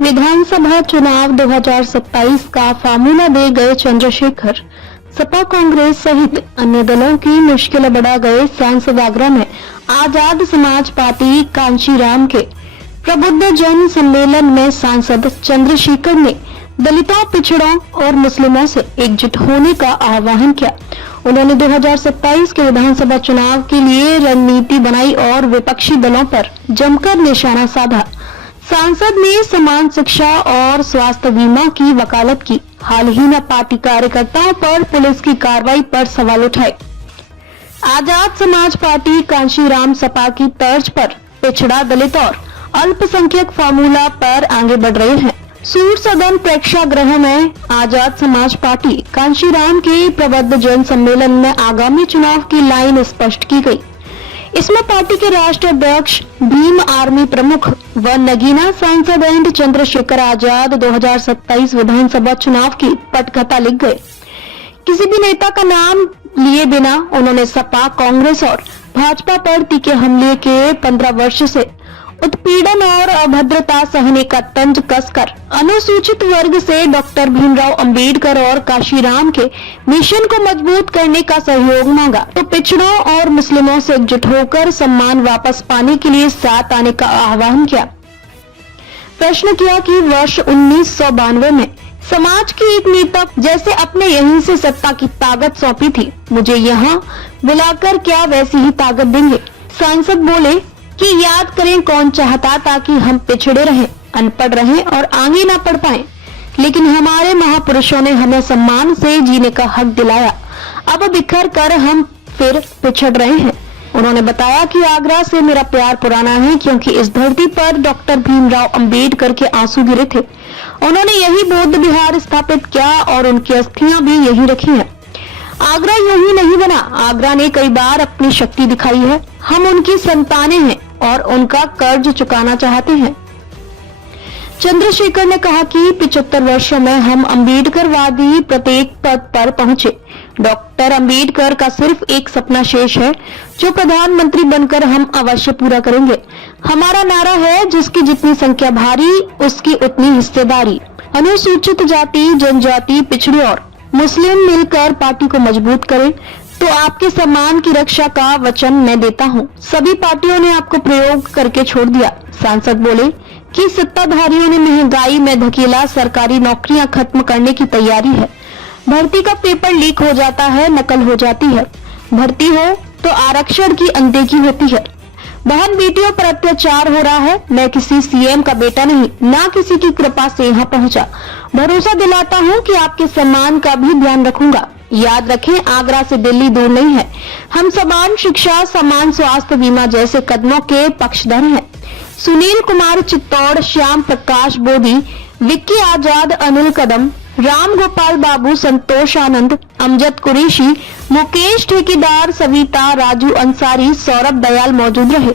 विधानसभा चुनाव 2027 का फार्मूला दे गए चंद्रशेखर, सपा कांग्रेस सहित अन्य दलों की मुश्किलें बढ़ा गए सांसद आगरा में आजाद समाज पार्टी कांशीराम के प्रबुद्ध जन सम्मेलन में सांसद चंद्रशेखर ने दलितों, पिछड़ों और मुस्लिमों से एकजुट होने का आह्वान किया। उन्होंने 2027 के विधानसभा चुनाव के लिए रणनीति बनाई और विपक्षी दलों पर जमकर निशाना साधा। सांसद ने समान शिक्षा और स्वास्थ्य बीमा की वकालत की। हाल ही में पार्टी कार्यकर्ताओं पर पुलिस की कार्रवाई पर सवाल उठाए। आजाद समाज पार्टी कांशीराम सपा की तर्ज पर पिछड़ा, दलित और अल्पसंख्यक फार्मूला पर आगे बढ़ रहे हैं। सूर सदन प्रेक्षागृह में आजाद समाज पार्टी कांशीराम के प्रबुद्ध जन सम्मेलन में आगामी चुनाव की लाइन स्पष्ट की गई। इसमें पार्टी के राष्ट्रीय अध्यक्ष, भीम आर्मी प्रमुख व नगीना सांसद एंड चंद्रशेखर आजाद 2027 विधानसभा चुनाव की पटकथा लिख गए। किसी भी नेता का नाम लिए बिना उन्होंने सपा, कांग्रेस और भाजपा पर तीखे हमले के 15 वर्ष से उत्पीड़न और अभद्रता सहने का तंज कसकर अनुसूचित वर्ग से डॉक्टर भीमराव अंबेडकर और कांशीराम के मिशन को मजबूत करने का सहयोग मांगा, तो पिछड़ों और मुस्लिमों से एकजुट होकर सम्मान वापस पाने के लिए साथ आने का आह्वान किया। प्रश्न किया कि वर्ष 1992 में समाज के एक नेता जैसे अपने यहीं से सत्ता की ताकत सौंपी थी, मुझे यहाँ बुलाकर क्या वैसी ही ताकत देंगे? सांसद बोले कि याद करें कौन चाहता था कि हम पिछड़े रहें, अनपढ़ रहें और आगे ना पढ़ पाएं, लेकिन हमारे महापुरुषों ने हमें सम्मान से जीने का हक दिलाया। अब बिखर कर हम फिर पिछड़ रहे हैं। उन्होंने बताया कि आगरा से मेरा प्यार पुराना है, क्योंकि इस धरती पर डॉक्टर भीमराव अंबेडकर के आंसू गिरे थे। उन्होंने यही बौद्ध विहार स्थापित किया और उनकी अस्थियां भी यही रखी हैं। आगरा यही नहीं बना, आगरा ने कई बार अपनी शक्ति दिखाई है। हम उनकी संतानें हैं और उनका कर्ज चुकाना चाहते हैं। चंद्रशेखर ने कहा कि 75 वर्षों में हम अंबेडकरवादी प्रत्येक पद पर पहुंचे। डॉक्टर अंबेडकर का सिर्फ एक सपना शेष है, जो प्रधानमंत्री बनकर हम अवश्य पूरा करेंगे। हमारा नारा है, जिसकी जितनी संख्या भारी उसकी उतनी हिस्सेदारी। अनुसूचित जाति, जनजाति, पिछड़े और मुस्लिम मिलकर पार्टी को मजबूत करें, तो आपके सम्मान की रक्षा का वचन मैं देता हूँ। सभी पार्टियों ने आपको प्रयोग करके छोड़ दिया। सांसद बोले कि सत्ताधारियों ने महंगाई में धकेला, सरकारी नौकरियां खत्म करने की तैयारी है। भर्ती का पेपर लीक हो जाता है, नकल हो जाती है। भर्ती हो तो आरक्षण की अनदेखी होती है। बहन बेटियों पर अत्याचार हो रहा है। मैं किसी सीएम का बेटा नहीं, ना किसी की कृपा से यहाँ पहुँचा। भरोसा दिलाता हूँ कि आपके सम्मान का भी ध्यान रखूंगा। याद रखें, आगरा से दिल्ली दूर नहीं है। हम समान शिक्षा, समान स्वास्थ्य बीमा जैसे कदमों के पक्षधर हैं। सुनील कुमार चित्तौड़, श्याम प्रकाश बोधी, विक्की आजाद, अनिल कदम, राम गोपाल बाबू, संतोष आनंद, अमजद कुरैशी, मुकेश ठेकेदार, सविता, राजू अंसारी, सौरभ दयाल मौजूद रहे।